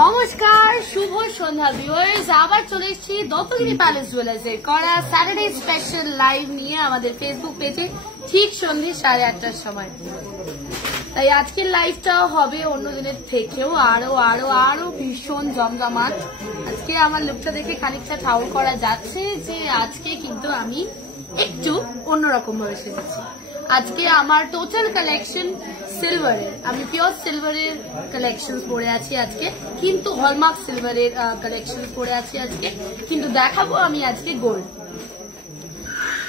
নমস্কার, শুভ সন্ধ্যা ভিউয়ার্স। আবার চলে এসেছি দোপগিরি প্যালেস জুয়েলার্সের করা স্যাটারডে স্পেশাল লাইভ নিয়ে আমাদের ফেসবুক পেজে ঠিক সন্ধ্যে 8:30টার সময়। তাই আজকের লাইভটাও হবে অন্য দিনের থেকেও আরো আরো আরো ভীষণ জমজমাট। আজকে আমার লুকটা দেখে খানিকটা ঠাউর করা যাচ্ছে যে আজকে কিন্তু আমি একটু অন্যরকম ভাবে সেজেছি। আজকে আমার টোটাল কালেকশন সিলভারের, আমি পিওর সিলভারের কালেকশন পরে আছি আজকে, কিন্তু হলমার্ক সিলভারের কালেকশন পরে আছি আজকে, কিন্তু দেখাবো আমি আজকে গোল্ড।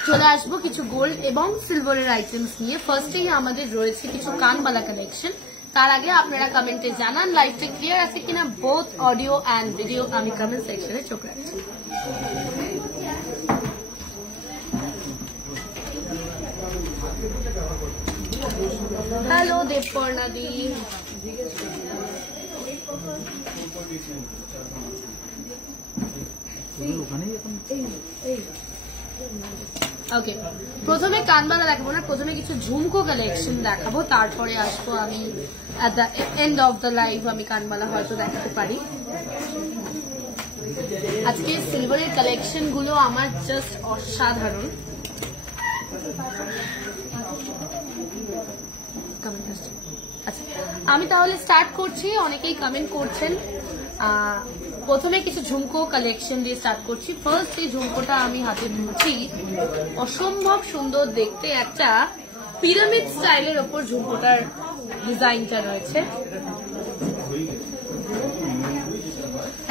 চলে আসবো কিছু গোল্ড এবং সিলভারের আইটেমস নিয়ে। ফার্স্টেই আমাদের রয়েছে কিছু কানবালা কালেকশন। তার আগে আপনারা কমেন্টে জানান লাইভটা ক্লিয়ার আছে কিনা, বোথ অডিও অ্যান্ড ভিডিও। আমি কমেন্ট সেকশনে চোখ রাখছি। হ্যালো দেবপর্ণা দি, ওকে। প্রথমে কানবালা দেখাবো না, প্রথমে কিছু ঝুমকো কালেকশন দেখাবো, তারপরে আসবো আমি at the end of the live আমি কানবালা হয়তো দেখাতে পারি। আজকে সিলভারের কালেকশন গুলো আমার জাস্ট অসাধারণ। আচ্ছা, আমি তাহলে স্টার্ট করছি। অনেকেই কমেন্ট করছেন। প্রথমে কিছু ঝুমকো কালেকশন দিয়ে স্টার্ট করছি। ফার্স্ট এই ঝুমকোটা আমি হাতে ধরছি, অসম্ভব সুন্দর দেখতে, একটা পিরামিড স্টাইলের ওপর ঝুমকোটার ডিজাইনটা রয়েছে।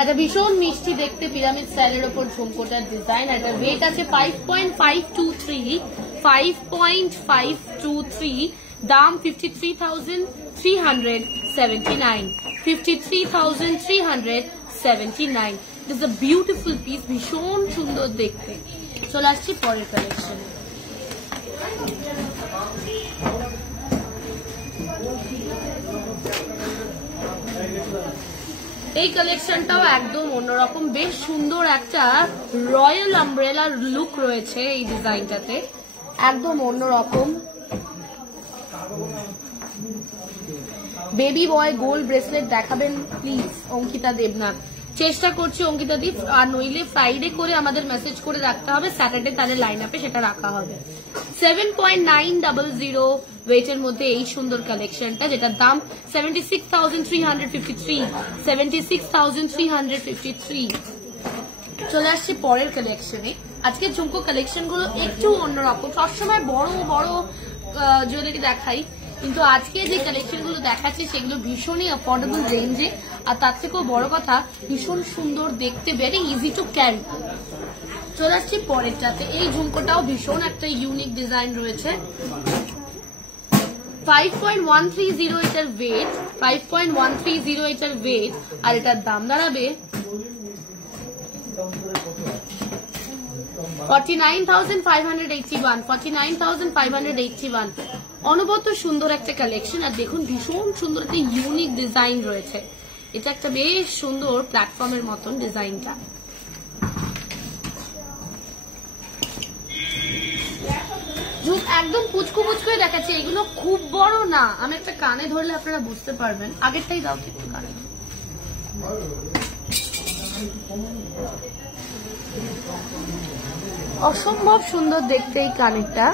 একটা ভীষণ মিষ্টি দেখতে পিরামিড স্টাইলের ওপর ঝুমকোটার ডিজাইন। একটা ওয়েট আছে 5.523, দাম 53,379, 53,379। It is a beautiful piece, ভীষণ সুন্দর দেখতে। চলে আসছি পরের কালেকশন। এই কালেকশনটাও একদম অন্যরকম, বেশ সুন্দর একটা রয়্যাল আমব্রেলার লুক রয়েছে এই ডিজাইনটাতে, একদম অন্যরকম। বেবি বয় গোল্ড ব্রেসলেট দেখাবেন প্লিজ অঙ্কিতা দেবনাথ। চেষ্টা করছি অঙ্কিতা দি, আর নইলে ফ্রাইডে করে আমাদের মেসেজ করে রাখতে হবে, স্যাটারডে তাদের লাইন আপে সেটা রাখা হবে। 7.900 ওয়েটের মধ্যে এই সুন্দর কালেকশনটা, যেটার দাম 76,353, 76,353। চলে আসছি পরের কালেকশনে। আজকে ঝুমকো কালেকশন গুলো একটু অন্যরকম। সবসময় বড় বড় জুয়েলারি দেখাই, কিন্তু আজকে যে কালেকশন গুলো দেখাচ্ছি সেগুলো ভীষণই অ্যাফোর্ডেবল রেঞ্জে, আর তার থেকেও বড় কথা ভীষণ সুন্দর দেখতে, ভেরি ইজি টু ক্যারি। চলে আসছি পরেরটাতে। এই ঝুমকোটাও ভীষণ একটা ইউনিক ডিজাইন রয়েছে। 5.130 এটার ওয়েট, 5.130 এটার ওয়েট, আর এটার দাম দাঁড়াবে 49,581, 49,581। অনবদ্য সুন্দর একটা কালেকশন, আর দেখুন ভীষণ সুন্দর একটা ইউনিক ডিজাইন রয়েছে। এটা একটা বেশ সুন্দর প্ল্যাটফর্মের মতন ডিজাইনটা। একদম পুচকু পুচকু দেখাচ্ছে, এগুলো খুব বড় না। আমি একটা কানে ধরলে আপনারা বুঝতে পারবেন। আগেরটাই দাও একটু কানে। অসম্ভব সুন্দর দেখতে এই কানেরটা।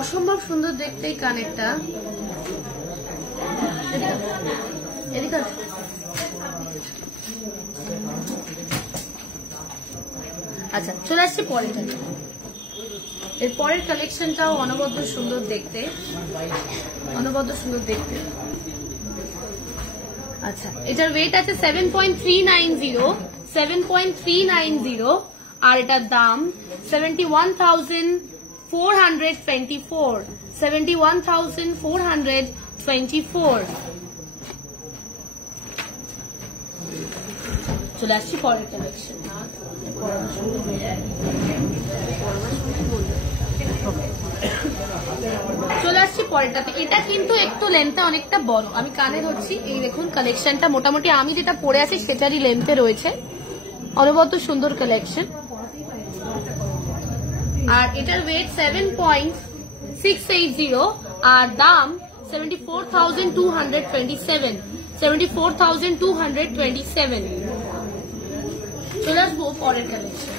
অসম্ভব সুন্দর দেখতে এই কানেরটা। এদিকে আচ্ছা, চলে আসছি পরেরটা। এর পরের কালেকশনটাও অনবদ্য সুন্দর দেখতে, অনবদ্য সুন্দর দেখতে। আচ্ছা, এটার ওয়েট আছে 7.390, 7.390, আর এটার দাম 71,424, 71,424। চলে আসছি পরের কালেকশন। চলে আসছি পরেরটাতে। এটা কিন্তু একটু লেন্থে অনেকটা বড়, আমি কানে ধরছি। এই দেখুন কালেকশনটা মোটামুটি আমি যেটা পরে আছি সেটারই লেন্থে রয়েছে, অনবদ্য সুন্দর কালেকশন। আর এটার ওয়েট 7.680 আর দাম 74,227। 74,227। চলে আসবো পরের কালেকশন।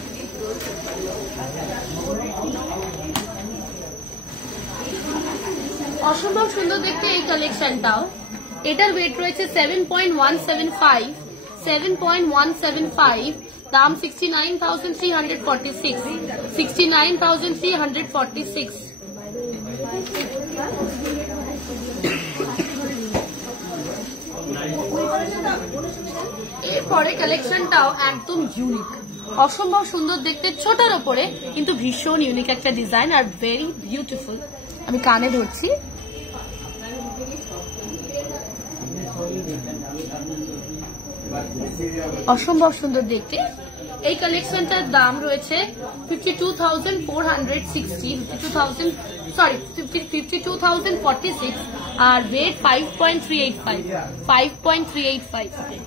অসম্ভব সুন্দর দেখতে এই কালেকশনটাও। এটার ওয়েট রয়েছে 7.175। 7.175, দাম 69,346। 69,346। এরপরে কালেকশনটাও একদম ইউনিক, অসম্ভব সুন্দর দেখতে, ছোটার ওপরে কিন্তু ভীষণ ইউনিক একটা ডিজাইন আর ভেরি বিউটিফুল। আমি কানে ধরছি। অসম্ভব সুন্দর দেখতে এই কালেকশনটার দাম রয়েছে 52,046 আর ওয়েট 5.385। 5.385।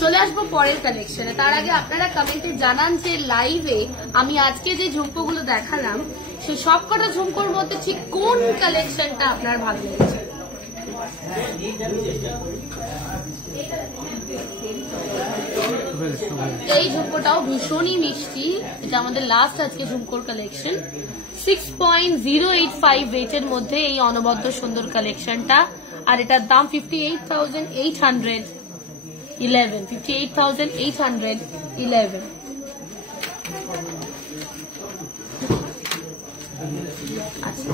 চলে আসবো পরের কালেকশনে। তার আগে আপনারা কমেন্টে জানান যে লাইভে আমি আজকে যে ঝুমকোগুলো দেখালাম সে সবকটা ঝুমকোর মধ্যে ঠিক কোন কালেকশনটা আপনার ভালো লেগেছে। এই ঝুমকোটাও ভীষণই মিষ্টি, এটা আমাদের লাস্ট আজকে ঝুমকোর কালেকশন। 6.085 ওয়েটের মধ্যে এই অনবদ্য সুন্দর কালেকশনটা, আর এটার দাম 58,811। 58,811। আচ্ছা,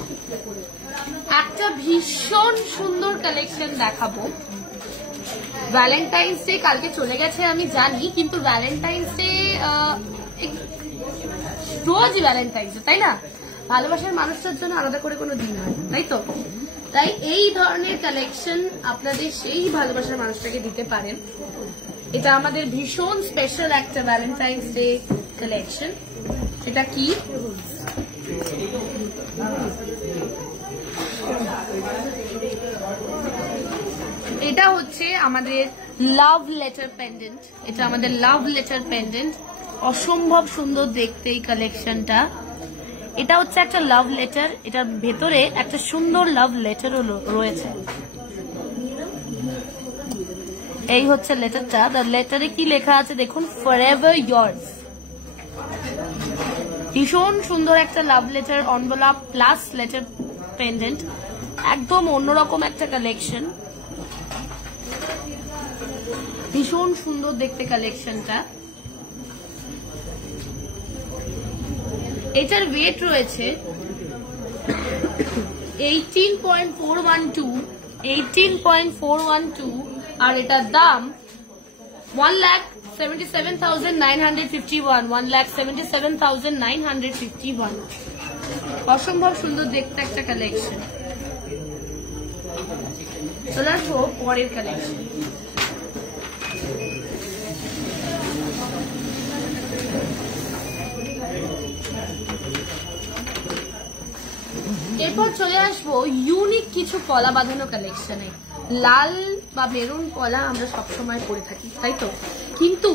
একটা ভীষণ সুন্দর কালেকশন দেখাবো। ভ্যালেন্টাইন্স ডে কালকে চলে গেছে আমি জানি, কিন্তু ভ্যালেন্টাইন্স ডে রোজ ভ্যালেন্টাইন্স ডে, তাই না? ভালোবাসার মানুষটার জন্য আলাদা করে কোনো দিন হয়, তাই তো? তাই এই ধরনের কালেকশন আপনাদের সেই ভালোবাসার মানুষটাকে দিতে পারেন। এটা আমাদের ভীষণ স্পেশাল একটা ভ্যালেন্টাইন্স ডে কালেকশন। সেটা কি? এটা হচ্ছে আমাদের লাভ লেটার পেন্ডেন্ট। এটা আমাদের লাভ লেটার পেন্ডেন্ট, অসম্ভব সুন্দর দেখতে এই কালেকশনটা। এটা হচ্ছে একটা লাভ লেটার, এটার ভেতরে একটা সুন্দর লাভ লেটারও রয়েছে। এই হচ্ছে লেটারটা। লেটারে কি লেখা আছে দেখুন, ফরএভার ইয়ার্স। ভীষণ সুন্দর একটা love letter envelope plus letter pendant, একদম অন্যরকম একটা কালেকশন। ভীষণ সুন্দর দেখতে কালেকশনটা। এটার ওয়েট রয়েছে 18.412 আর এটার দাম 1,77,951। 1,77,951। অসম্ভব সুন্দর দেখতে একটা কালেকশন। চলে আসবো পরের কালেকশন। এরপর চলে আসবো ইউনিক কিছু পলা বাঁধানো কালেকশনে। লাল বা মেরুন পলা আমরা সবসময় পরে থাকি, তাই তো? কিন্তু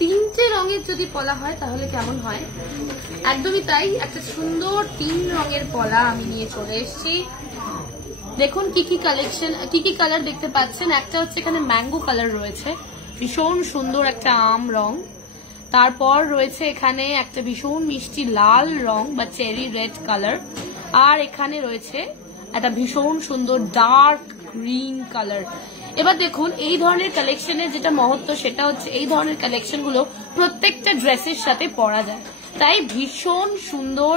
তিনটে রঙের যদি পলা হয় তাহলে কেমন হয়? একদমই তাই, একটা সুন্দর 3 রঙের পলা আমি নিয়ে চলে এসেছি। দেখুন কি কি কালেকশন, কি কি কালার দেখতে পাচ্ছেন। একটা হচ্ছে এখানে ম্যাঙ্গো কালার রয়েছে, ভীষণ সুন্দর একটা আম রং। তারপর রয়েছে এখানে একটা ভীষণ মিষ্টি লাল রং বা চেরি রেড কালার। আর এখানে রয়েছে একটা ভীষণ সুন্দর ডার্ক গ্রিন কালার। এবার দেখুন এই ধরনের কালেকশনের যেটা মহত্ব সেটা হচ্ছে এই ধরনের কালেকশন গুলো প্রত্যেকটা ড্রেসের সাথে পরা যায়, তাই ভীষণ সুন্দর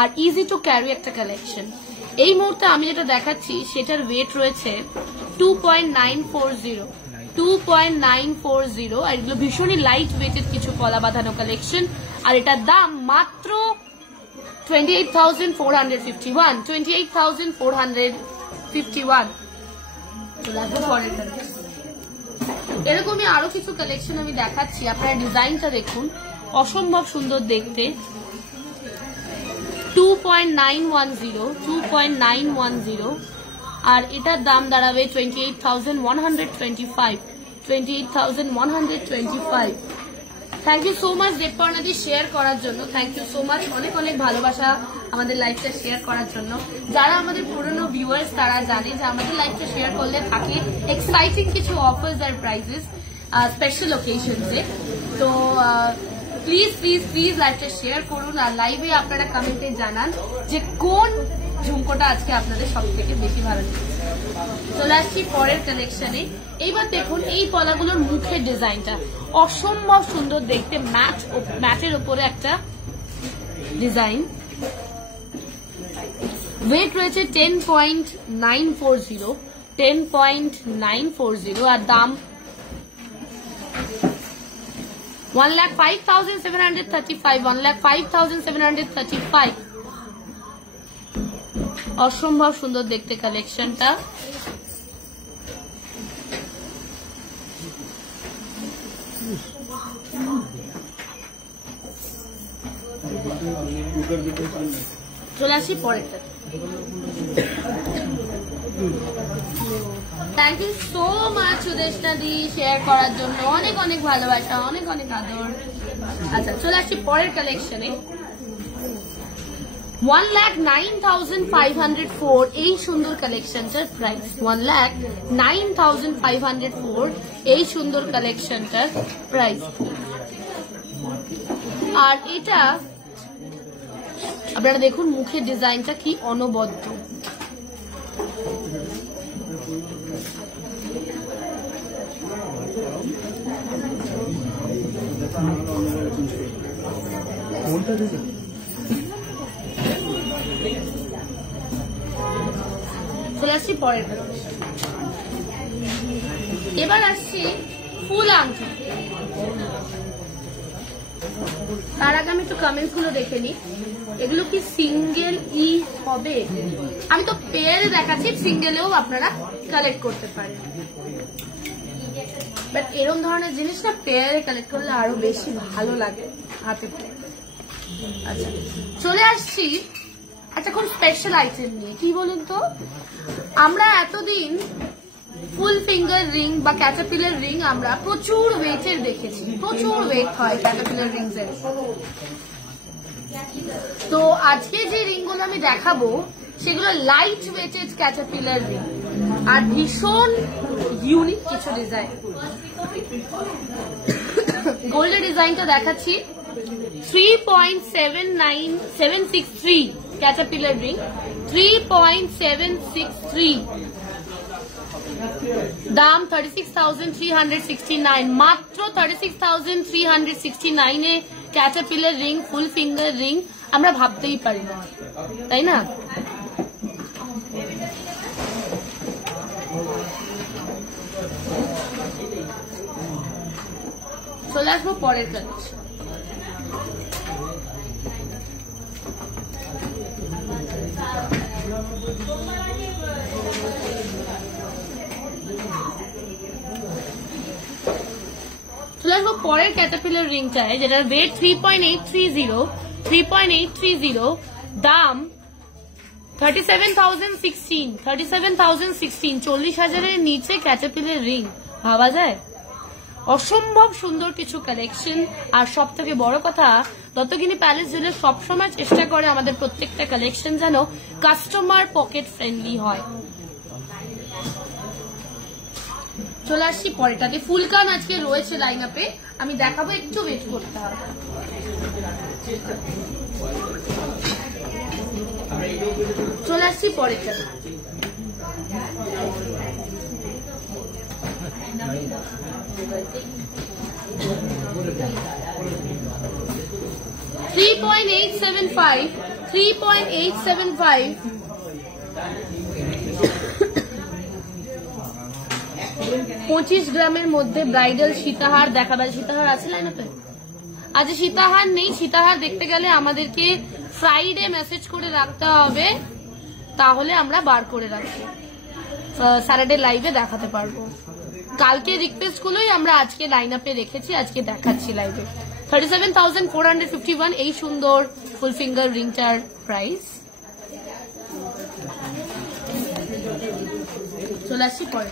আর ইজি টু ক্যারি একটা কালেকশন। এই মুহূর্তে আমি যেটা দেখাচ্ছি সেটার ওয়েট রয়েছে 2.940। 2.940 আর এগুলো ভীষণই লাইট ওয়েটেড কিছু পলা বাঁধানো কালেকশন। আর এটার দাম মাত্র 28,451। 28,451। এরকমই আরো কিছু কালেকশন আমি দেখাচ্ছি, আপনারা ডিজাইনটা দেখুন, অসম্ভব সুন্দর দেখতে। 2.910 আর এটার দাম দাঁড়াবে 28,125 থ্যাংক ইউ সো মাচ দেবপর্ণাদি শেয়ার করার জন্য। থ্যাংক ইউ সো মাচ, অনেক অনেক ভালোবাসা আমাদের লাইভটা শেয়ার করার জন্য। যারা আমাদের পুরনো ভিউয়ার্স তারা জানে যে আমাদের লাইভটা শেয়ার করলে থাকে এক্সাইটিং কিছু অফার্স আর প্রাইজেস স্পেশাল ওকেশনসে। তো প্লিজ প্লিজ প্লিজ লাইভটা শেয়ার করুন আর লাইভে আপনারা কমেন্টে জানান যে কোন ঝুমকোটা আজকে আপনাদের সব থেকে বেশি ভালো লেগেছে। চলে আসছি পরের কালেকশনে। এইবার দেখুন এই পলাগুলোর মুখের ডিজাইনটা অসম্ভব সুন্দর দেখতে, ম্যাটের উপরে একটা ডিজাইন। ওয়েট রয়েছে 10.940 আর দাম 1,05,735 অসম্ভব সুন্দর দেখতে কালেকশনটা। চলে আসি পরেরটা। Thank you so much Sudeshna di share করার জন্য, অনেক অনেক ভালোবাসা, অনেক অনেক আদর। আচ্ছা চলে আসছি পরের কালেকশনে। 1,09,504 এই সুন্দর কালেকশনটার প্রাইস 1,09,504 এই সুন্দর কালেকশনটার প্রাইস। আর এটা আপনারা দেখুন মুখের ডিজাইনটা কি অনবদ্য। চলে আসছি পরের। এবার আসছি ফুল আংটি। তার আগে আমি একটু কমেন্টস গুলো দেখে নিই। এগুলো কি সিঙ্গেল ই হবে? আমি তো পেয়ারে দেখাচ্ছি, সিঙ্গেলেও আপনারা কালেক্ট করতে পারেন, বাট এরকম ধরনের জিনিস না পেয়ারে কালেক্ট করলে আরো বেশি ভালো লাগে হাতে। আচ্ছা চলে আসছি একটা খুব স্পেশাল আইটেম নিয়ে। কি বলুন তো, আমরা এতদিন ফুল ফিঙ্গার রিং বা ক্যাটারপিলার রিং আমরা প্রচুর ওয়েটের দেখেছি, প্রচুর ওয়েট হয় ক্যাটারপিলার রিংস এর। তো আজকে যে রিং গুলো আমি দেখাবো সেগুলো লাইট ওয়েটেড ক্যাটারপিলার রিং আর ভীষণ ইউনিক কিছু ডিজাইন। গোল্ডের ডিজাইনটা দেখাচ্ছি 3.763 ক্যাটারপিলার রিং 3.763 দাম 36,369 মাত্র 36,369 এ ক্যাটারপিলার রিং ফুল ফিঙ্গার রিং আমরা ভাবতেই পারি না, তাই না? চলে আসবো পরের কালেকশন। চলে আসবো পরের ক্যাটারপিলার রিংটায়, যেটার ওয়েট 3.830 দাম 37,016 40,000 নিচে ক্যাটারপিলার রিং ভাবা যায়? অসম্ভব সুন্দর কিছু কালেকশন। আর সব থেকে বড় কথা, দত্তগিনি প্যালেস জুয়েলার্স সবসময় চেষ্টা করে আমাদের প্রত্যেকটা কালেকশন যেন কাস্টমার পকেট ফ্রেন্ডলি হয়। চলে আসছি পরেরটাতে। ফুলকান আজকে রয়েছে লাইন আপে, আমি দেখাবো, একটু ওয়েট করতে হবে। চলে আসছি পরেরটাতে। 3.875 25 গ্রামের মধ্যে ব্রাইডাল সীতাহার দেখাবে। সীতাহার আছে লাইনাতে? আজ সীতাহার নেই। সীতাহার দেখতে গেলে আমাদেরকে ফ্রাইডে মেসেজ করে রাখতে হবে, তাহলে আমরা বার করে রাখবো, স্যাটারডে লাইভে দেখাতে পারবো। কালকে রিকোয়েস্ট গুলোই আমরা আজকে লাইন আপে রেখেছি, আজকে দেখাচ্ছি লাইভে। 37,451 এই সুন্দর ফুল ফিঙ্গার রিংটার প্রাইস। চলে আসছি পরে।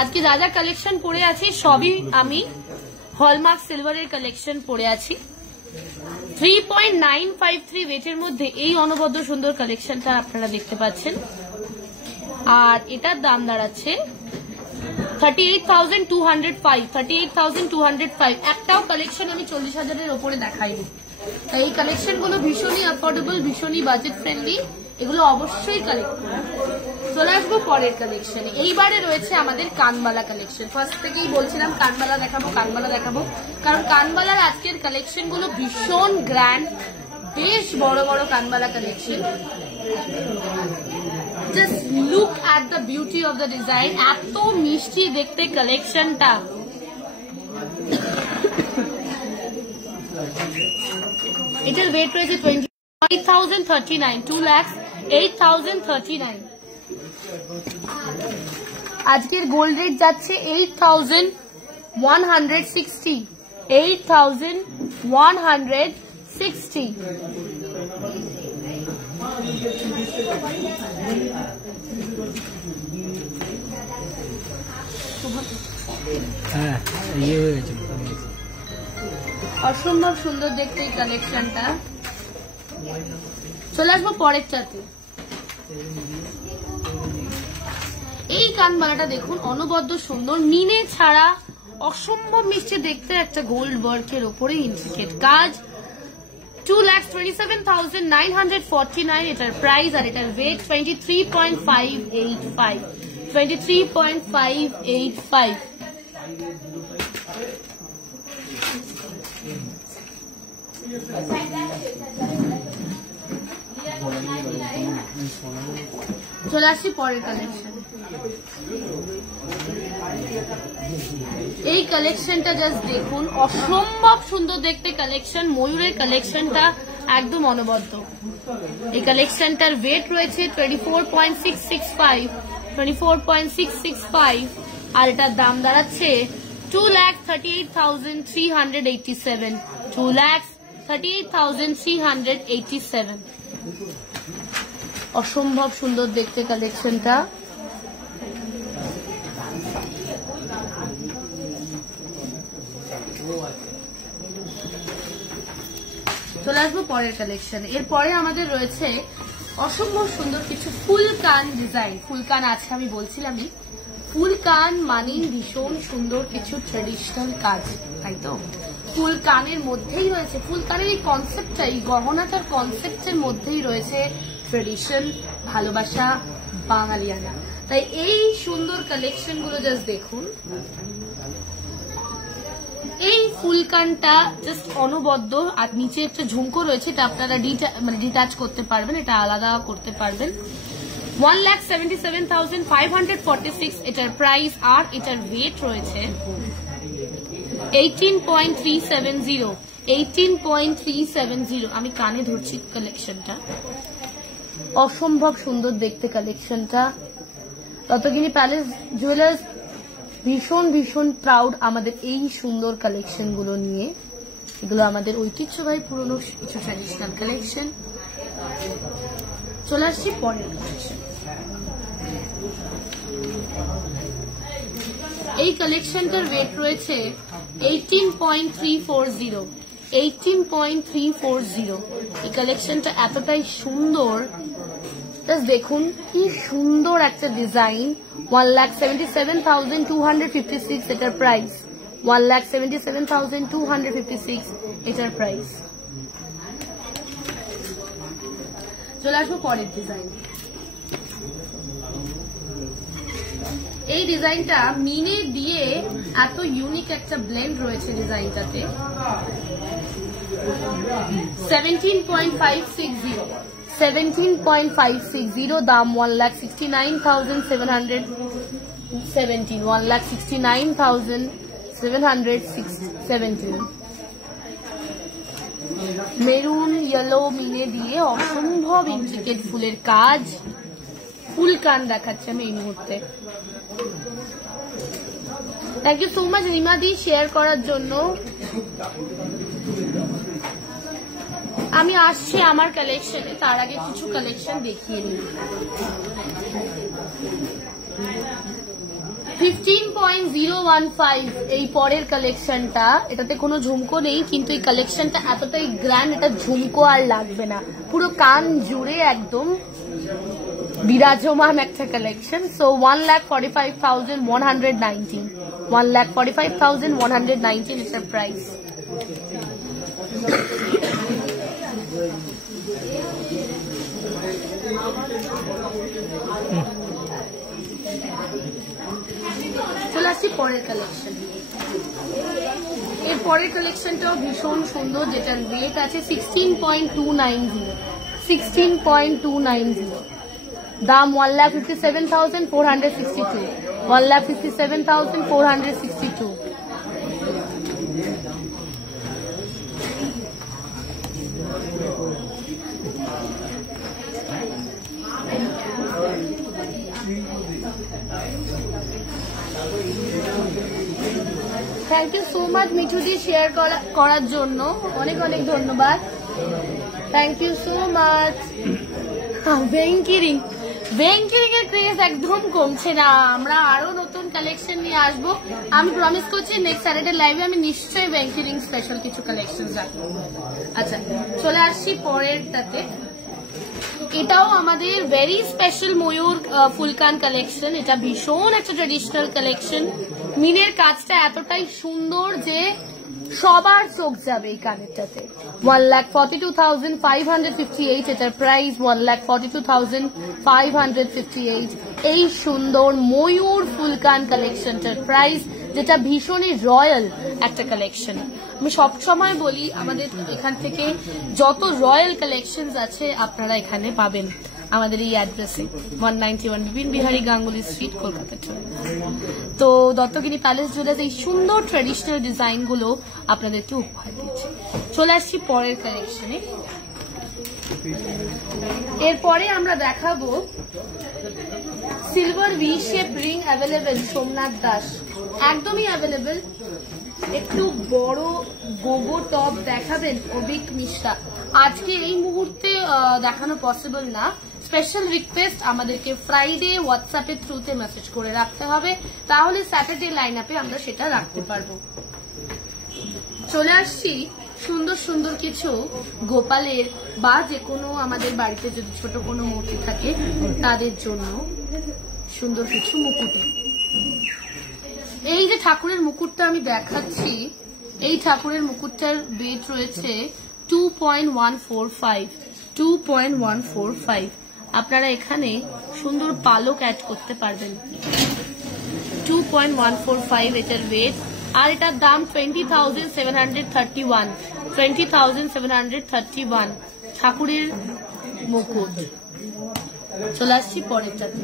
আজকে যা যা কালেকশন পরে আছি সবই আমি হলমার্ক সিলভারের কালেকশন পরে আছি। 3.953 ওয়েটের মধ্যে এই অনবদ্য সুন্দর কালেকশনটা আপনারা দেখতে পাচ্ছেন, আর এটার দাম দাঁড়াচ্ছে 38,205। 38,205। একটাও কালেকশন আমি 40,000-এর ওপরে দেখাইনি। তাই এই কালেকশন গুলো ভীষণই অ্যাফোর্ডেবল, ভীষণই বাজেট ফ্রেন্ডলি, এগুলো অবশ্যই কালেক্ট করুন। চলে আসবো পরের কালেকশনে। এইবারে রয়েছে আমাদের কানবালা কালেকশন। ফার্স্ট থেকেই বলছিলাম কানবালা দেখাবো, কানবালা দেখাবো, কারণ কানবালার আজকের কালেকশন গুলো ভীষণ গ্র্যান্ড, বেশ বড় বড় কানবালা collection. Just look at the beauty of the design, এত মিষ্টি দেখতে কালেকশনটা। এটার ওয়েট রয়েছে 28,039, 2,08,039। আজকের গোল্ড রেট যাচ্ছে 8,160, 8,160। হ্যাঁ, ইয়ে হয়ে গেছে। অসম্ভব সুন্দর দেখতে এই কালেকশনটা। চলে আসবো পরের চাতে। এই কানবালাটা দেখুন, অনবদ্য সুন্দর, মিনে ছাড়া অসম্ভব মিষ্টি দেখতে একটা গোল্ড ওয়ার্কের ওপরে ইন্ট্রিকেট কাজ। 2,27,949 এটার প্রাইস, আর এটার ওয়েট 23.585, 23.585। চলে আসছি পরের কালেকশন। এই কালেকশনটা জাস্ট দেখুন, অসম্ভব সুন্দর দেখতে কালেকশন। ময়ূরের কালেকশনটা একদম অনবদ্য। এই কালেকশনটার ওয়েট রয়েছে 24.665, 24.665, আর এটার দাম দাঁড়াচ্ছে 2,38,387, 2,38,387। অসম্ভব সুন্দর দেখতে কালেকশনটা। চলে আসবো পরের কালেকশনে। এরপরে আমাদের রয়েছে অসম্ভব সুন্দর কিছু ফুল কান ডিজাইন। ফুল কান আছে, আমি বলছিলামই ফুল কান মানেই ভীষণ সুন্দর কিছু ট্রেডিশনাল কাজ, তাই তো? ফুল কানের মধ্যেই রয়েছে, ফুল কানের এই কনসেপ্টটা, এই গহনাটার কনসেপ্টের মধ্যেই রয়েছে ট্রেডিশন, ভালোবাসা, বাঙালিয়ানা। তাই এই সুন্দর কালেকশন গুলো জাস্ট দেখুন। এই ফুলকানটা জাস্ট অনবদ্য, আর নিচে একটা ঝুমকো রয়েছে, এটা আপনারা ডিটাচ করতে পারবেন, এটা আলাদা করতে পারবেন। 1,77,546 এটার প্রাইস, আর এটার ওয়েট রয়েছে 18.370, 18.370। আমি কানে ধরছি কালেকশনটা, অসম্ভব সুন্দর দেখতে কালেকশনটা। রত্নগিরি প্যালেস জুয়েলার্স ভীষণ ভীষণ প্রাউড আমাদের এই সুন্দর কালেকশন গুলো নিয়ে। এগুলো আমাদের ঐতিহ্যবাহী পুরনো কিছু ট্র্যাডিশনাল কালেকশন। চলে আসছি পরের কালেকশন। এই কালেকশনটার ওয়েট রয়েছে 18.340, 18.340। এই কালেকশনটা এতটাই সুন্দর, দেখুন কি সুন্দর একটা ডিজাইন। 1,77,256 এটার প্রাইস, 1,77,256 এটার প্রাইস। চলে আসবো পরের ডিজাইন। এই ডিজাইনটা মিনে দিয়ে এত ইউনিক একটা ব্লেন্ড রয়েছে ডিজাইনটাতে। 17.560, 17.560, দাম 1,69,717, 1,69,717। মেরুন ইয়েলো মিনে দিয়ে অসম্ভব ইন্ট্রিকেট ফুলের কাজ। ফুল কান দেখাচ্ছি আমি এই মুহূর্তে। থ্যাংক ইউ সো মাচ রিমাদি শেয়ার করার জন্য। আমি আসছি আমার কালেকশনে, তার আগে কিছু কালেকশন দেখিয়ে নিই। 15.015 এই পরের কালেকশনটা, এটাতে কোনো ঝুমকো নেই কিন্তু এই কালেকশনটা এতটাই গ্র্যান্ড, এটা ঝুমকো আর লাগবে না, পুরো কান জুড়ে একদম বিরাজমান একটা collection. So 1,45,119, 1,45,119 is the price. চলে আসছি পরের কালেকশন। এর পরের কালেকশনটাও ভীষণ সুন্দর, যেটার রেট আছে 16.290, 16.290, দাম 1,57,462, 1,57,462। থ্যাংক ইউ সো মাচ মিঠুদি শেয়ার করার জন্য, অনেক অনেক ধন্যবাদ, থ্যাংক ইউ সো মাচ। ভেঙ্কিরিং এর ক্রেজ একদম কমছে না, আমরা আরো নতুন কালেকশন নিয়ে আসবো। আমি প্রমিস করছি নেক্সট স্যাটারডে লাইভে আমি নিশ্চয়ই ভেঙ্কিরিং স্পেশাল কিছু কালেকশন রাখবো। আচ্ছা চলে আসছি পরেরটাতে। এটাও আমাদের ভেরি স্পেশাল ময়ূর ফুলকান কালেকশন। এটা ভীষণ একটা ট্রেডিশনাল কালেকশন। মিনের কাজটা এতটাই সুন্দর যে সবার চোখ যাবে এই কানেরটাতে। 1,42,558 এটার প্রাইস, 1,42,558। এই সুন্দর ময়ূর ফুলকান কালেকশনটার প্রাইস, যেটা ভীষণই রয়্যাল একটা কালেকশন। আমি সবসময় বলি আমাদের এখান থেকে যত রয়্যাল কালেকশন আছে আপনারা এখানে পাবেন আমাদের এই অ্যাড্রেসে, 191 বিপিন বিহারী গাঙ্গুলি স্ট্রিট, কলকাতা। তো দত্তগিরি প্যালেস জুয়েলার্স এই সুন্দর ট্রেডিশনাল ডিজাইন গুলো আপনাদেরকে উপহার দিচ্ছে। চলে আসছি পরের কালেকশনে। এরপরে আমরা দেখাবো silver V shape ring available, Somnath Das একদমই অ্যাভেলেবেল। একটু বড় গোবো টপ দেখাবেন অভিক মিশ্রা, আজকে এই মুহূর্তে দেখানো পসিবল না। স্পেশাল রিকোয়েস্ট, আমাদেরকে ফ্রাইডে হোয়াটসঅ্যাপের থ্রুতে মেসেজ করে রাখতে হবে, তাহলে স্যাটারডে লাইন আপে আমরা সেটা রাখতে পারবো। চলে আসছি সুন্দর সুন্দর কিছু গোপালের বা যে কোনো আমাদের বাড়িতে যদি ছোট কোনো মূর্তি থাকে তাদের জন্য সুন্দর কিছু মুকুটে। এই যে ঠাকুরের মুকুটটা আমি দেখাচ্ছি, এই ঠাকুরের মুকুটটার ওয়েট রয়েছে 2.145, 2.145। আপনারা এখানে সুন্দর পালক অ্যাড করতে পারবেন। 2.145 এটার ওয়েট, আর এটার দাম 20,731, 20,731 ঠাকুরের মুকুট। চলে আসছি পরেরটাতে।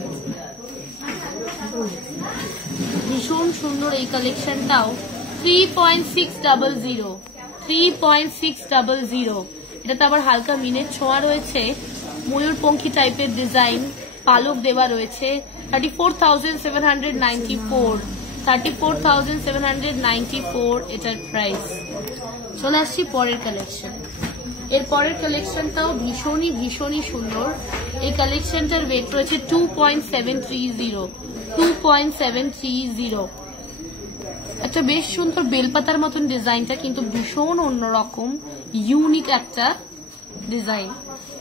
ভীষণ সুন্দর এই কালেকশনটাও 3.600, 3.600। এটাতে আবার হালকা মিনের ছোঁয়া রয়েছে, ময়ূরপঙ্খী টাইপের ডিজাইন, পালক দেওয়া রয়েছে। 34,794, 34,794 এটার প্রাইস। চলে আসছি পরের কালেকশন। এর পরের কালেকশনটাও ভীষণই ভীষণই সুন্দর। এই কালেকশনটার ওয়েট রয়েছে 2.730, 2.730। একটা বেশ সুন্দর বেলপাতার মতন ডিজাইনটা, কিন্তু ভীষণ অন্যরকম ইউনিক একটা ডিজাইন।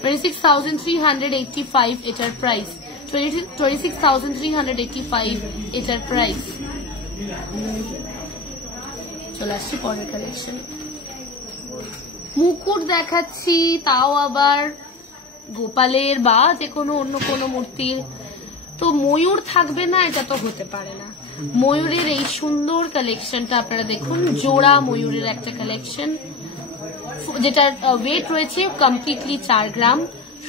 26,385 এটার প্রাইস, 26,385 এটার প্রাইস। চলে আসছি পরের কালেকশন। মুকুট দেখাচ্ছি, তাও আবার গোপালের বা যে কোনো অন্য কোনো মূর্তির। তো ময়ূর থাকবে না এটা তো হতে পারে না। ময়ূরের এই সুন্দর কালেকশনটা আপনারা দেখুন, জোড়া ময়ূরের একটা কালেকশন, যেটার ওয়েট রয়েছে কমপ্লিটলি 4 গ্রাম।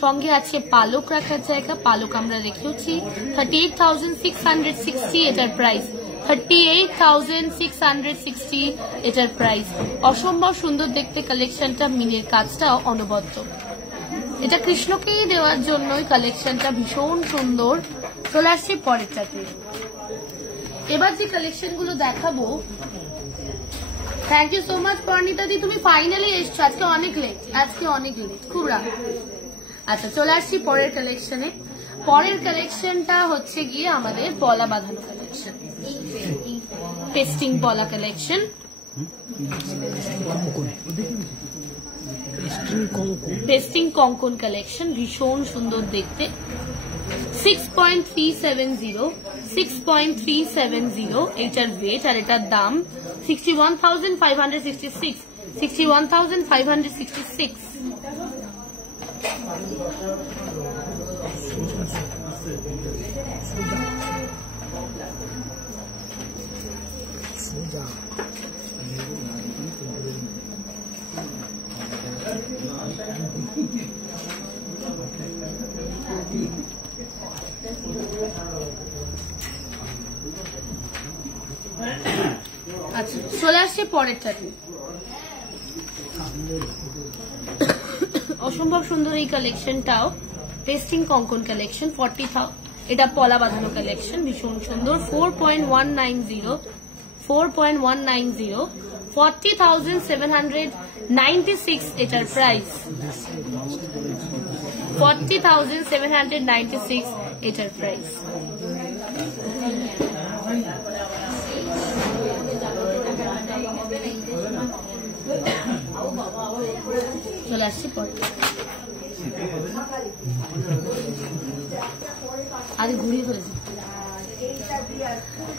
সঙ্গে আছে পালক রাখার জায়গা, পালক আমরা রেখেছি। 38,660 এটার প্রাইস, 38,660 এটার প্রাইস। অসম্ভব সুন্দর দেখতে কালেকশনটা, মিনের কাজটাও অনবদ্য। এটা কৃষ্ণকেই দেওয়ার জন্যই কালেকশনটা ভীষণ সুন্দর। চলে আসছি পরেরটাতে। এবার যে কালেকশন গুলো দেখাবো, thank you so much Parnita দি, তুমি ফাইনালি এসছো। আজকে অনেক লেট, খুব রাত। আচ্ছা চলে আসছি পরের কালেকশনে। পরের কালেকশনটা হচ্ছে গিয়ে আমাদের পলা বাঁধানো কালেকশন, পেস্টিং পলা কালেকশন। পেস্টিং কঙ্কন কালেকশন, ভীষণ সুন্দর দেখতে। 6.370 এটার ওয়েট আর এটার দাম 61,566। 61,566। আচ্ছা চলে আসছে পরেরটাতে। অসম্ভব সুন্দর এই কালেকশনটাও, পেস্টিং কঙ্কন কালেকশন। 40,000 এটা পলা বাঁধানো কালেকশন, ভীষণ সুন্দর। 4.190 40,796 এটার প্রাইস। 40,796 এটার প্রাইস। চলে আসছি পরে। আরে ঘুরিয়ে ফেলেছি।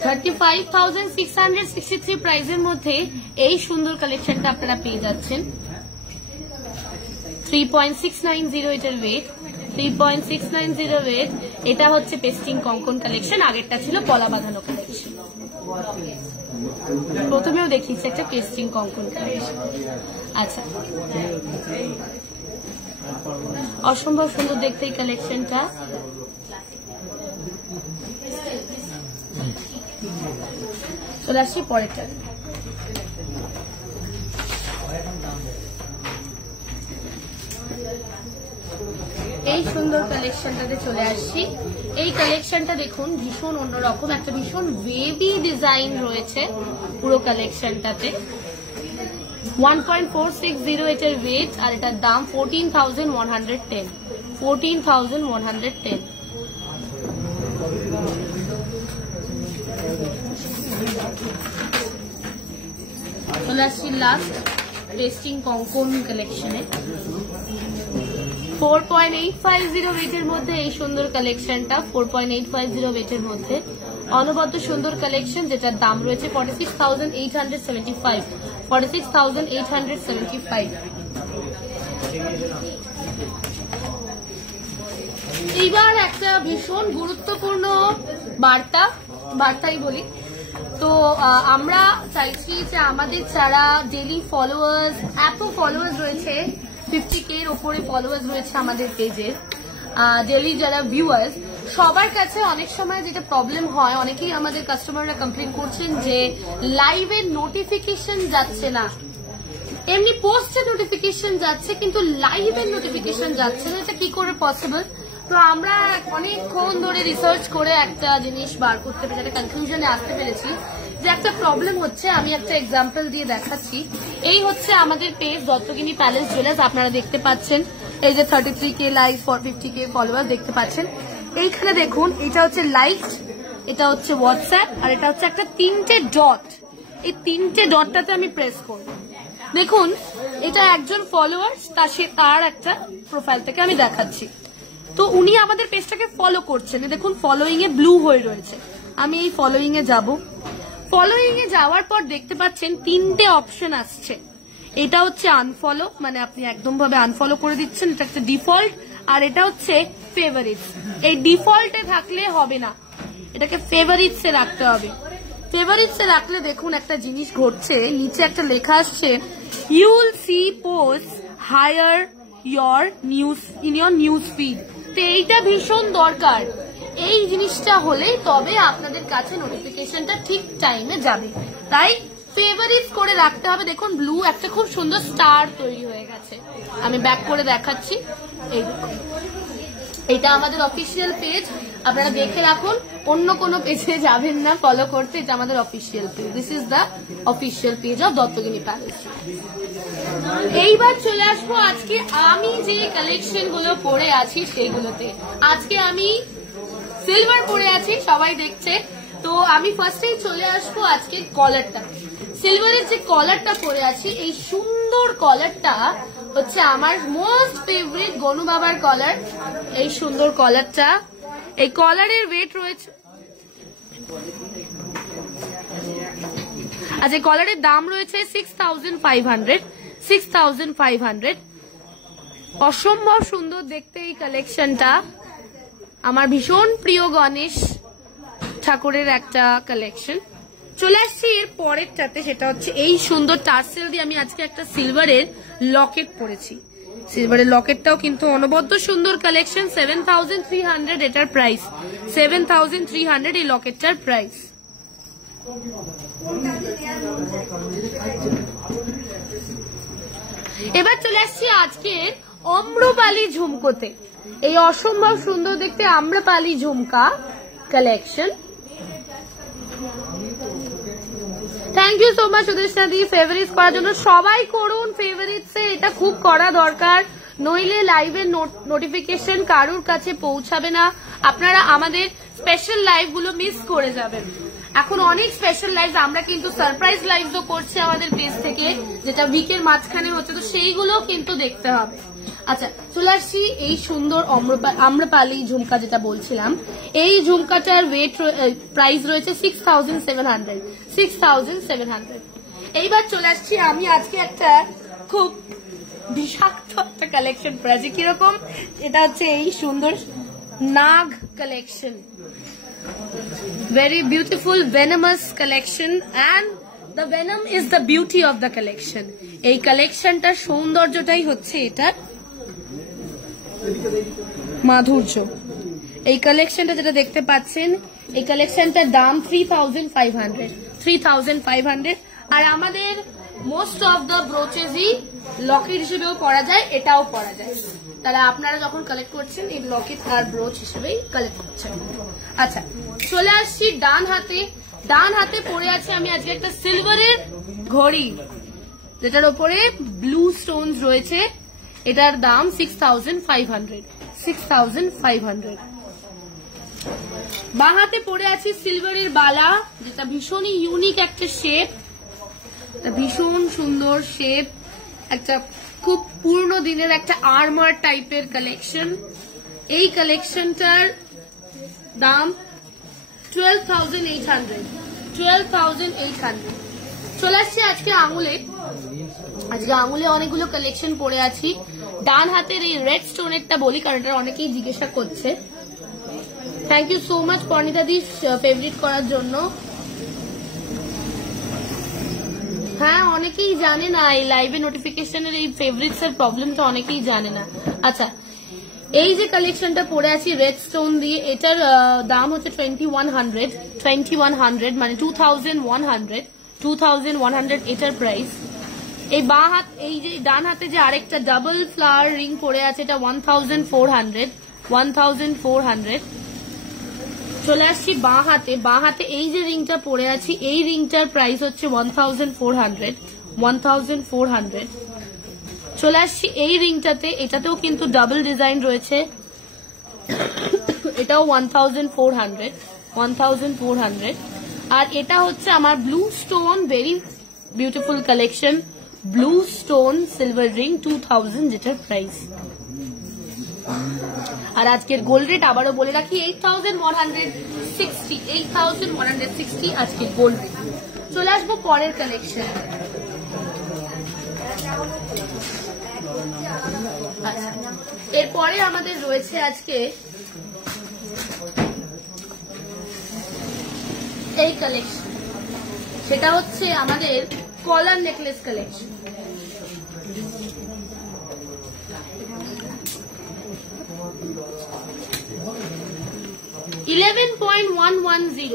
35,663 প্রাইসের মধ্যে এই সুন্দর কালেকশনটা আপনারা পেয়ে যাচ্ছেন। 3.690 এটার ওয়েট, 3.690 ওয়েট। এটা হচ্ছে পেস্টিং কঙ্কন কালেকশন, আগেরটা ছিল পলা বাঁধানো কালেকশন। প্রথমেও দেখিয়েছি একটা পেস্টিং কঙ্কন কালেকশন। আচ্ছা অসম্ভব সুন্দর দেখতে এই কালেকশনটা। চলে আসছি পরেরটা। এই সুন্দর কালেকশনটাতে চলে আসছি। এই কালেকশনটা দেখুন, ভীষণ অন্যরকম, একটা ভীষণ ওয়েভি ডিজাইন রয়েছে পুরো কালেকশনটাতে। 1.460 এটার ওয়েট আর এটার দাম 14,110। 14,110। চলে আসছি লাস্ট পেস্টিং কঙ্কন কালেকশনে। 4.850 ওয়েটের মধ্যে এই সুন্দর কালেকশনটা। 4.850 ওয়েটের মধ্যে অনবদ্য সুন্দর কালেকশন, যেটার দাম রয়েছে 46,875। 46,875। এইবার একটা ভীষণ গুরুত্বপূর্ণ বার্তাই বলি। তো আমরা চাইছি যে আমাদের যারা ডেইলি ফলোয়ার্স, এত ফলোয়ার্স রয়েছে, 50K এর উপরে ফলোয়ার্স রয়েছে আমাদের পেজে, ডেইলি যারা ভিউয়ার্স, সবার কাছে অনেক সময় যেটা প্রবলেম হয়, অনেকেই আমাদের কাস্টমাররা কমপ্লেন করছেন যে লাইভের নোটিফিকেশন যাচ্ছে না। এমনি পোস্টের নোটিফিকেশন যাচ্ছে কিন্তু লাইভের নোটিফিকেশন যাচ্ছে না, এটা কি করে পসিবল? তো আমরা অনেকক্ষণ ধরে রিসার্চ করে একটা জিনিস বার করতে পেরে একটা কনক্লুশনে আসতে পেরেছি যে একটা প্রবলেম হচ্ছে। আমি একটা এক্সাম্পল দিয়ে দেখাচ্ছি। এই হচ্ছে আমাদের পেজ দত্তগিনী প্যালেস জুয়েলার্স, আপনারা দেখতে পাচ্ছেন। এই যে 33K লাইক, 50K ফলোয়ার দেখতে পাচ্ছেন। এইখানে দেখুন, এটা হচ্ছে লাইক, এটা হচ্ছে হোয়াটসঅ্যাপ, আর এটা হচ্ছে একটা 3টে ডট। এই 3টে ডটটাতে আমি প্রেস করব। দেখুন এটা একজন ফলোয়ার, তার একটা প্রোফাইল থেকে আমি দেখাচ্ছি। তো উনি আমাদের পেজটাকে ফলো করছেন, দেখুন ফলোইং এ ব্লু হয়ে রয়েছে। আমি এই ফলোইং এ যাব। ফলোইং এ যাওয়ার পর দেখতে পাচ্ছেন 3টে অপশন আসছে। এটা হচ্ছে আনফলো, মানে আপনি একদম ভাবে আনফলো করে দিচ্ছেন, এটা একটা ডিফল্ট, আর এটা হচ্ছে ফেভারিটস। এই ডিফল্টে থাকলে হবে না, এটাকে ফেভারিটস এ রাখতে হবে। ফেভারিটস এ রাখলে দেখুন একটা জিনিস ঘটছে, নিচে একটা লেখা আসছে, you will see post higher your news in your news feed. তো এইটা ভীষণ দরকার। এই জিনিসটা হলে তবে আপনাদের কাছে নোটিফিকেশনটা ঠিক টাইমে যাবে। তাই ফেভারিট করে রাখতে হবে। দেখুন ব্লু একটা খুব সুন্দর স্টার তৈরি হয়ে গেছে, আমি ব্যাক করে দেখাচ্ছি। এই দেখুন, এটা আমাদের অফিসিয়াল পেজ, আপনারা দেখে রাখুন, অন্য কোনো পেজে যাবেন না ফলো করতে, এটা আমাদের official page. This is the official page of Dattagiri palace. এইবার চলে আসবো আজকে আমি যে কালেকশন গুলো পরে আছি সেইগুলোতে। আজকে আমি সিলভার পরে আছি, সবাই দেখছে, তো আমি ফার্স্টেই চলে আসবো আজকে কলারটা। সিলভারের যে কলারটা পরে আছি, এই সুন্দর কলারটা হচ্ছে আমার মোস্ট ফেভারিট গনু বাবার কলার। এই সুন্দর কলারটা, এই কলারের ওয়েট রয়েছে, আচ্ছা কলারের দাম রয়েছে 6500। অসম্ভব সুন্দর দেখতে এই কালেকশনটা, আমার ভীষণ প্রিয় গণেশ ঠাকুরের একটা কালেকশন। চলে আসছি এর পরেরটাতে, সেটা হচ্ছে এই সুন্দর টার্সেল দিয়ে আমি আজকে একটা সিলভারের লকেট পরেছি। সিলভারের লকেটটাও কিন্তু অনবদ্য সুন্দর কালেকশন। 7300 এটার প্রাইস, 7300 এই লকেটটার প্রাইস। এবার চলে আসছি আজকে আম্রপালি ঝুমকোতে। এই অসম্ভব সুন্দর দেখতে আম্রপালি ঝুমকা collection. Thank you so much Sudeshna di favourites করার জন্য। সবাই করুন ফেভারিটস, এটা খুব করা দরকার, নইলে লাইভের নোটিফিকেশন কারুর কাছে পৌঁছাবে না, আপনারা আমাদের স্পেশাল লাইভ গুলো মিস করে যাবেন। এখন অনেক স্পেশাল লাইভ, আমরা কিন্তু সারপ্রাইজ লাইভও করছি আমাদের পেজ থেকে, যেটা উইকের মাঝখানে হচ্ছে, তো সেইগুলো কিন্তু দেখতে হবে। আচ্ছা চলে আসছি এই সুন্দর আম্রপালি ঝুমকা যেটা বলছিলাম, এই ঝুমকাটার ওয়েট প্রাইস রয়েছে 6700। এইবার চলে আসছি আমি আজকে একটা খুব বিষাক্ত একটা কালেকশন পড়েছি। কিরকম, এটা হচ্ছে এই সুন্দর নাগ collection, very beautiful venomous collection and the venom is the beauty of the collection. এই কালেকশনটার সৌন্দর্যটাই হচ্ছে এটা মাধুর্য। এই কালেকশনটা যেটা দেখতে পাচ্ছেন, এই কালেকশনটার দাম 3500। আর আমাদের মোস্ট অফ দ্য ব্রোচেসই লকেট হিসেবেও পরা যায়, এটাও পরা যায়, তাহলে আপনারা যখন কালেক্ট করছেন এই লকেট আর ব্রোচ হিসেবেই কালেক্ট করছেন। আচ্ছা চলে আসছি ডান হাতে। ডান হাতে পরে আছে আমি আজকে একটা সিলভারের ঘড়ি, যেটার উপরে ব্লু স্টোনস রয়েছে, এটার দাম 6500। বাঁ হাতে পরে আছি সিলভারের বালা, যেটা ভীষণই ইউনিক একটা শেপ, ভীষণ সুন্দর শেপ, একটা খুব পুরনো দিনের একটা আর্মার টাইপের কালেকশন। এই কালেকশনটার দাম 12,800। চলে আসছে আজকে আঙুলে। আজকে আঙুলে অনেকগুলো কালেকশন পরে আছি। ডান হাতের এই রেড স্টোনেরটা বলি, কারণ এটা অনেকেই জিজ্ঞাসা করছে। Thank you so much Parnita di favourite করার জন্য। হ্যাঁ অনেকেই জানে না এই লাইভে নোটিফিকেশনের এই ফেভারিটস এর প্রবলেমটা, অনেকেই জানে না। আচ্ছা এই যে কালেকশনটা পরে আছি রেড স্টোন দিয়ে, এটার দাম হচ্ছে 2100 মানে 2100 এটার প্রাইস। এই বাঁ হাত, এই যে ডান হাতে যে আরেকটা ডাবল ফ্লাওয়ার রিং পরে আছে, এটা 1400। চলে আসছি বাঁ হাতে। বাঁ হাতে এই যে রিংটা পরে আছি, এই রিংটার প্রাইস হচ্ছে 1400। চলে আসছি এই রিংটাতে, এটাতেও কিন্তু ডাবল ডিজাইন রয়েছে, এটাও 1400। আর এটা হচ্ছে আমার blue stone very beautiful collection, blue stone silver ring 2000 যেটার প্রাইস। আর আজকের গোল্ড রেট আবারও বলে রাখি 8160 আজকের গোল্ড রেট। চলে আসবো পরের কালেকশন। আচ্ছা এরপরে আমাদের রয়েছে আজকে এই কালেকশন, সেটা হচ্ছে আমাদের কলার necklace collection. $11.110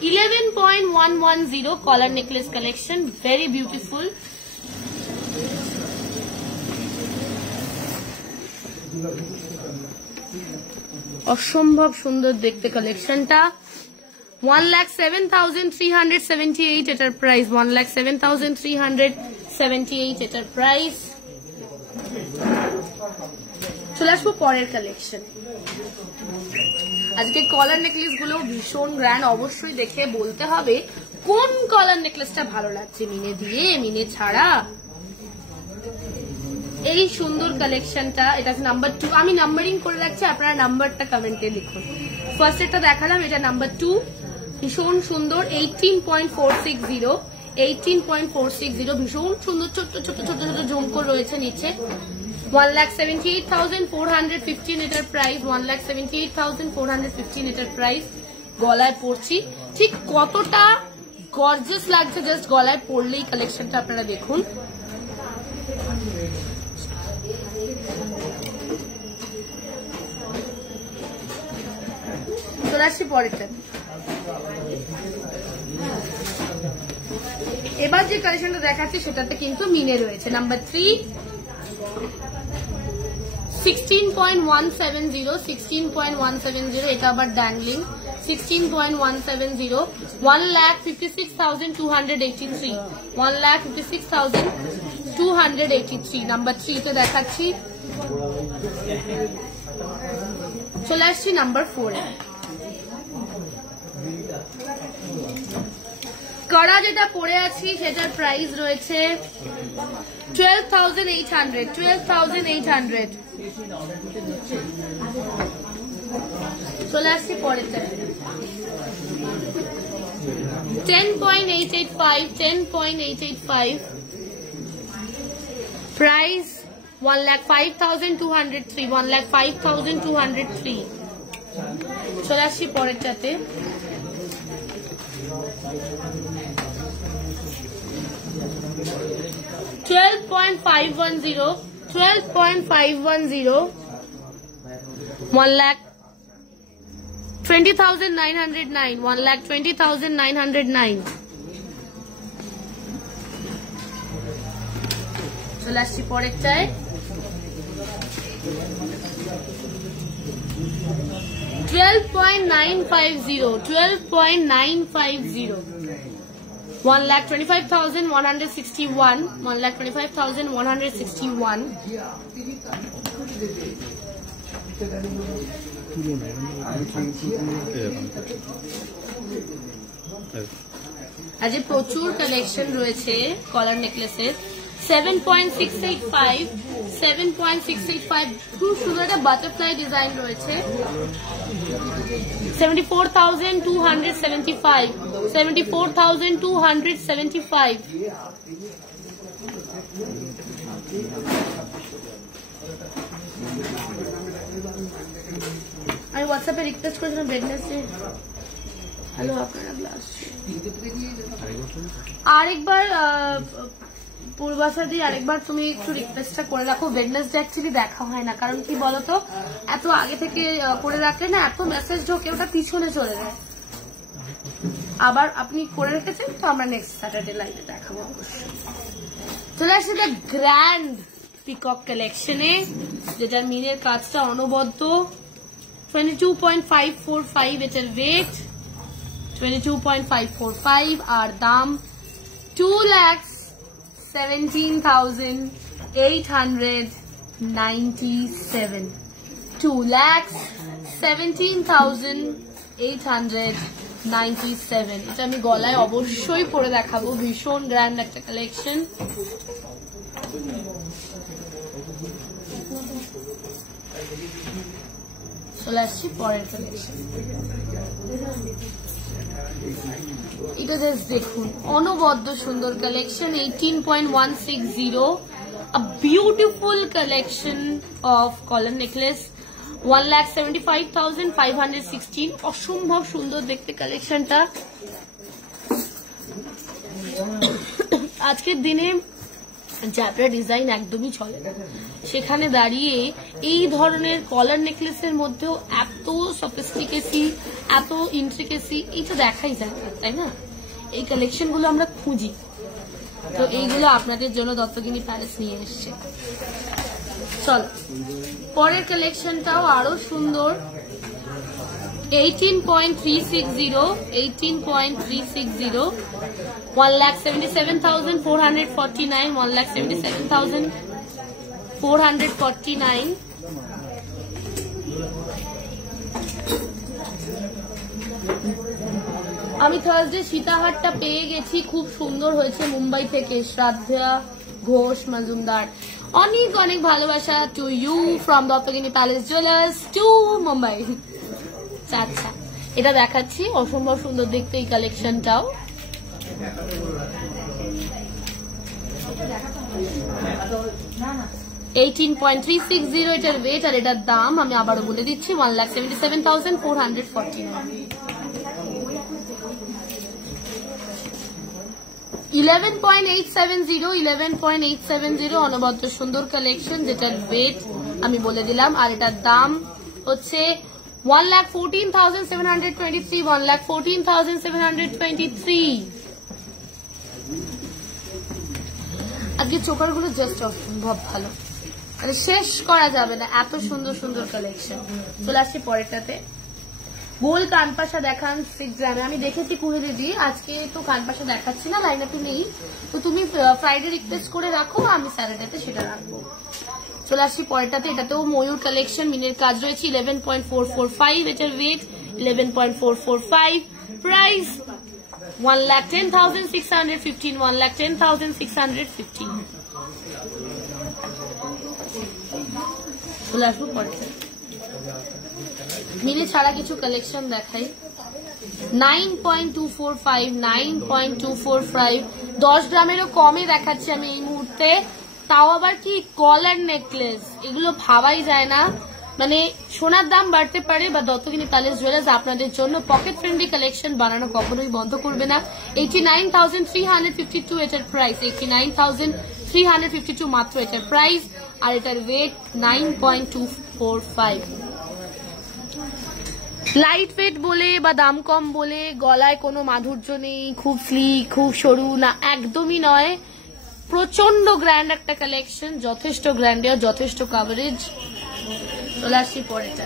11.110 collar necklace collection, very beautiful. অসম্ভব সুন্দর দেখতে কালেকশনটা। 1,07,378 এটার প্রাইস, 1,07,378 এটার প্রাইস। চলে আসবো পরের কালেকশন। আজকে কলার নেকলেস গুলো ভীষণ গ্র্যান্ড, অবশ্যই দেখে বলতে হবে কোন কলার নেকলেসটা ভালো লাগছে, মিনে দিয়ে মিনে ছাড়া। এই সুন্দর কালেকশনটা, এটা নাম্বার 2। আমি নাম্বারিং করে রাখছি, আপনারা নাম্বারটা কমেন্টে লিখুন। ফার্স্ট এটা দেখালাম, এটা নাম্বার 2, ভীষণ সুন্দর। 18.460, 18.460, ভীষণ সুন্দর। ছোট ছোট ছোট ছোট ঝুমকো রয়েছে নিচে। 1,78,415 এটার প্রাইস, 1,78,415 এটার প্রাইস। গলায় পড়ছি, ঠিক কতটা গর্জিয়াস লাগছে জাস্ট গলায় পড়লেই কালেকশনটা আপনারা দেখুন। চলে আসছি পরেরটা। এবার যে কালেকশনটা দেখাচ্ছি সেটাতে কিন্তু মিনে রয়েছে। নাম্বার 3, 16.170, 16.170, এটা আবার ড্যাংলিং। 16.170, 1,56,283, 1,56,283। নাম্বার 3 তে দেখাচ্ছি। চলে আসছি নাম্বার 4 এ। কড়া যেটা পরে আছি সেটার প্রাইস রয়েছে 12,800, 12,800। চলে আসছি পরেরটা। 10.885, 10.885, প্রাইস 1,05,203, 1,05,203। চলে আসছি পরেরটাতে। 12.510, 12.510, 1,20,909, 1,20,909। চলে আসছি পরেরটায়। 12.950, 12.950, 1,25,161, 1,25,161। আজ প্রচুর কালেকশন রয়েছে কলার নেকলেসের। 7.685, 7.685, খুব সুন্দর একটা বাটারফ্লাই ডিজাইন রয়েছে। 74,275, 74,275। আমি হোয়াটসঅ্যাপে রিকোয়েস্ট করেছিলাম বেডনেসে। হ্যালো, আপনারা গ্লাস আরেকবার পূর্বাশা দি, আরেকবার তুমি একটু রিকোয়েস্টটা করে রাখো। ওয়েডনেসডে অ্যাকচুয়ালি দেখা হয় না, কারণ কি বলতো, এত আগে থেকে করে রাখলে না এত মেসেজ ঢোকে, ওটা পিছনে চলে যায়। আবার আপনি করে রেখেছেন তো, আমরা নেক্সট স্যাটারডে লাইভে দেখাবো অবশ্যই। চলে আসছে দ্য গ্র্যান্ড পিকক কালেকশনে, যেটার মিনের কাজটা অনবদ্য। 22.545 এটার ওয়েট, 22.545, আর দাম 2,17,897, 2,17,897। এটা আমি গলায় অবশ্যই পরে দেখাবো, ভীষণ গ্র্যান্ড একটা কালেকশন। চলে আসছি পরের কালেকশন। এটা জাস্ট দেখুন, অনবদ্য সুন্দর collection. 18.160, a beautiful collection of collar necklace, 1,75,516। অসম্ভব সুন্দর দেখতে জ্যাপরা ডিজাইন একদমই চলে না, সেখানে দাঁড়িয়ে এই ধরনের কলার নেকলেসের মধ্যেও এত সফিস্টিকেসি, এত ইন্ট্রিকেসি, এইটা দেখাই যায় না, তাই না? এই কালেকশন গুলো আমরা খুঁজি, তো এইগুলো আপনাদের জন্য দত্তগিনি প্যালেস নিয়ে এসছে। চল পরের কালেকশনটাও আরো সুন্দর। 18.360, 18.360, 1,77,449, 1,77,449। আমি থার্সডে সীতাহারটা পেয়ে গেছি, খুব সুন্দর হয়েছে, মুম্বাই থেকে শ্রাদ্ধা ঘোষ মজুমদার। অনেক অনেক ভালোবাসা to you from Dattagini palace jewellers to Mumbai. আচ্ছা, এটা দেখাচ্ছি, অসম্ভব সুন্দর দেখতে এই কালেকশনটাও। $18.360 এটার ওয়েট, আর এটার দাম আমি আবারও বলে দিচ্ছি 1,77,449। 11.870, অনবদ্য সুন্দর কালেকশন, যেটার ওয়েট আমি বলে দিলাম, আর এটার দাম হচ্ছে 1,14,723, 1,14,723। আজকে চোকারগুলো জাস্ট অসম্ভব ভালো, মানে শেষ করা যাবে না, এত সুন্দর সুন্দর কালেকশন। চলে আসছি পরেরটাতে। গোল কানপাশা দেখান 6 গ্রামে। আমি দেখেছি কুহি দিদি, আজকে তো কানপাশা দেখাচ্ছি না, লাইন আপে নেই, তো তুমি ফ্রাইডে রিকোয়েস্ট করে রাখো, আমি স্যাটারডেতে সেটা রাখবো। চলে আসছি পরেরটাতে, এটাতেও ময়ূর কালেকশন, মিনের কাজ রয়েছে। 11.445 এটার ওয়েট, 11.445, প্রাইস 1,10,615, 1,10,615। চলে আসবো পরেরটা, মিলে ছাড়া কিছু কালেকশন দেখাই। 9.245, 9.245, 10 গ্রামেরও কমে দেখাচ্ছি আমি এই মুহূর্তে, তাও আবার কি কলার নেকলেস, এগুলো ভাবাই যায় না, মানে সোনার দাম বাড়তে পারে, বা দত্তগিনি প্যালেস জুয়েলার্স আপনাদের জন্য পকেট ফ্রেন্ডলি কালেকশন বানানো কখনোই বন্ধ করবে না। 89,352 এটার প্রাইস, 89,352 মাত্র এটার প্রাইস, আর এটার ওয়েট 9.245। লাইট ওয়েট বলে বা দাম কম বলে গলায় কোনো মাধুর্য নেই, খুব স্লিক, খুব সরু না, একদমই নয়, প্রচন্ড গ্র্যান্ড একটা কালেকশন, যথেষ্ট গ্র্যান্ড, যথেষ্ট কাভারেজ। চলে আসছি পরেরটা,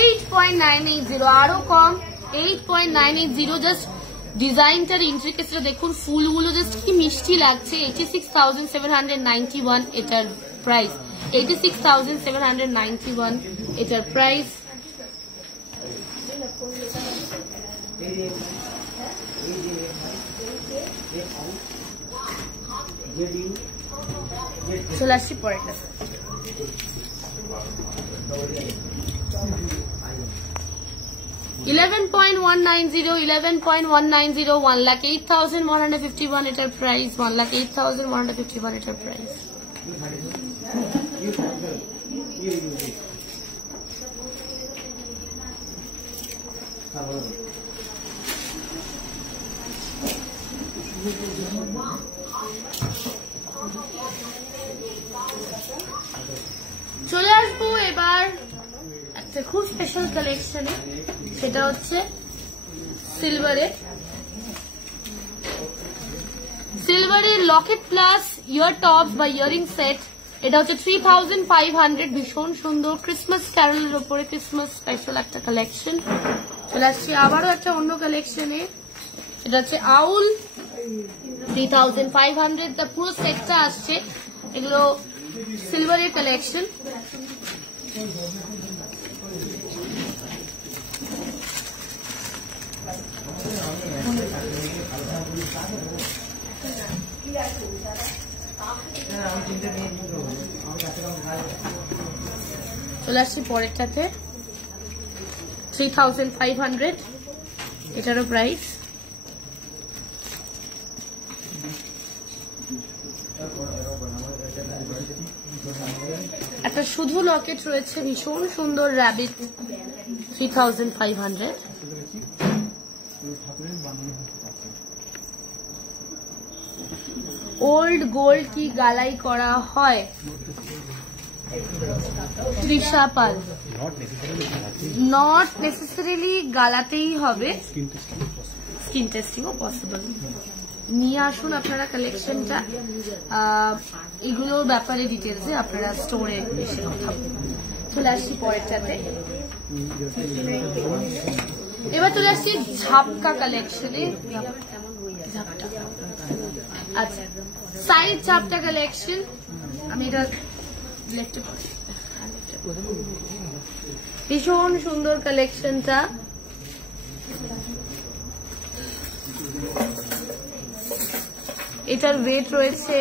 8.980, আরো কম, 8.980। জাস্ট ডিজাইনটার ইন্ট্রিকেসিটা দেখুন, ফুলগুলো জাস্ট কি মিষ্টি লাগছে। 86,791 এটার প্রাইস, 86,791 এটার প্রাইস। চলে আসছি পরেরটা, 11.190, 11.190, 1,08,151 এটার প্রাইস, 1,08,151 এটার প্রাইস। চলে আসবো এবার একটা খুব স্পেশাল কালেকশনে, সেটা হচ্ছে সিলভারের লকেট প্লাস ইয়ার টপস বা ইয়ারিং সেট। এটা হচ্ছে 3,500, ভীষণ সুন্দর, ক্রিসমাস ক্যারলের উপরে ক্রিসমাস স্পেশাল একটা কালেকশন। চলে আসছি আবারও একটা অন্য কালেকশনে, সেটা হচ্ছে আউল, 3,500, তার পুরো সেটটা আসছে। এগুলো সিলভারের কালেকশন। চলে আসছি পরেরটাতে, 3,500 এটারও প্রাইস। একটা শুধু লকেট রয়েছে, ভীষণ সুন্দর র্যাবিট, 3,500। ওল্ড গোল্ড কি গালাই করা হয়? তৃষা পাল। নট নেসেসারিলি গালাতেই হবে, স্কিন টেস্টিংও পসিবল। নিয়ে আসুন আপনারা কালেকশনটা, এগুলোর ব্যাপারে ডিটেলসে আপনারা স্টোরে এসে কথা বলুন। চলে আসছি পরেরটাতে। এবার চলে আসছি ঝাপকা কালেকশনে। আচ্ছা, সাইড ঝাপটা কালেকশন। আমি এটা লেফটে করি। ভীষণ সুন্দর কালেকশনটা। এটার ওয়েট রয়েছে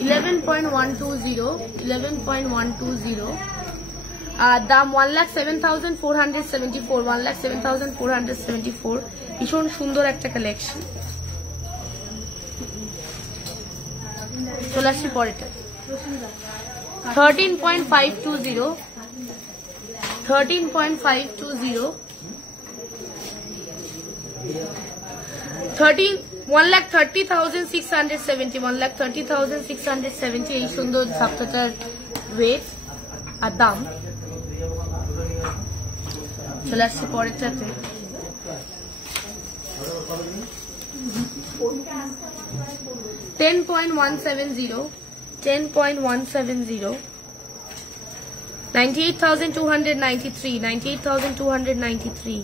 11.120, দাম 1,07,474, 1,07,474। ভীষণ সুন্দর একটা কালেকশন। চলে আসছি পরেটা। 13.520, 13.520, 1,30,670, 1,30,670 এই সুন্দর ঝাপটাটার ওয়েট আর দাম। চলে আসছে পরেরটাতে। $10.170, 98,293, 98,293।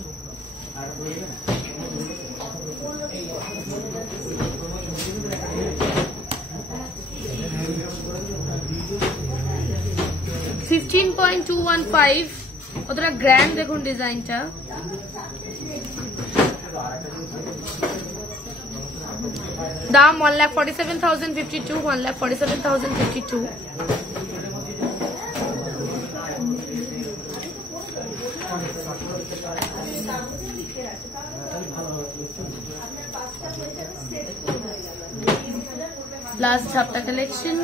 $15.215, কতটা গ্র্যান্ড দেখুন ডিজাইনটা। দাম 1,47,052, 1,47,052। লাস্ট ঝাপটা কালেকশন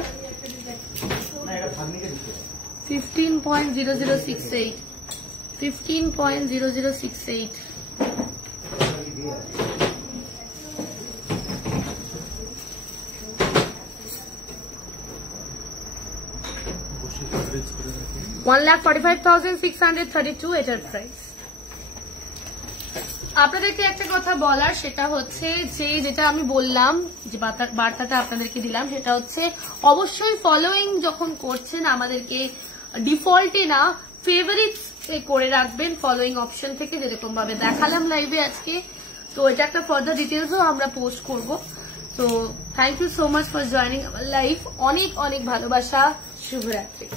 15.0068, 15.0068। $1,45,632 এটার প্রাইস। আপনাদেরকে একটা কথা বলার, সেটা হচ্ছে যে যেটা আমি বললাম, যে বার্তাটা আপনাদেরকে দিলাম, সেটা হচ্ছে অবশ্যই ফলোইং যখন করছেন আমাদেরকে ডিফল্টে না ফেভারিটস করে রাখবেন ফলোইং অপশন থেকে, যেরকম ভাবে দেখালাম লাইভে আজকে। তো এটা একটা ফার্দার ডিটেলসও আমরা পোস্ট করব। তো thank you so much for joining our live. অনেক অনেক ভালোবাসা। শুভরাত্রি।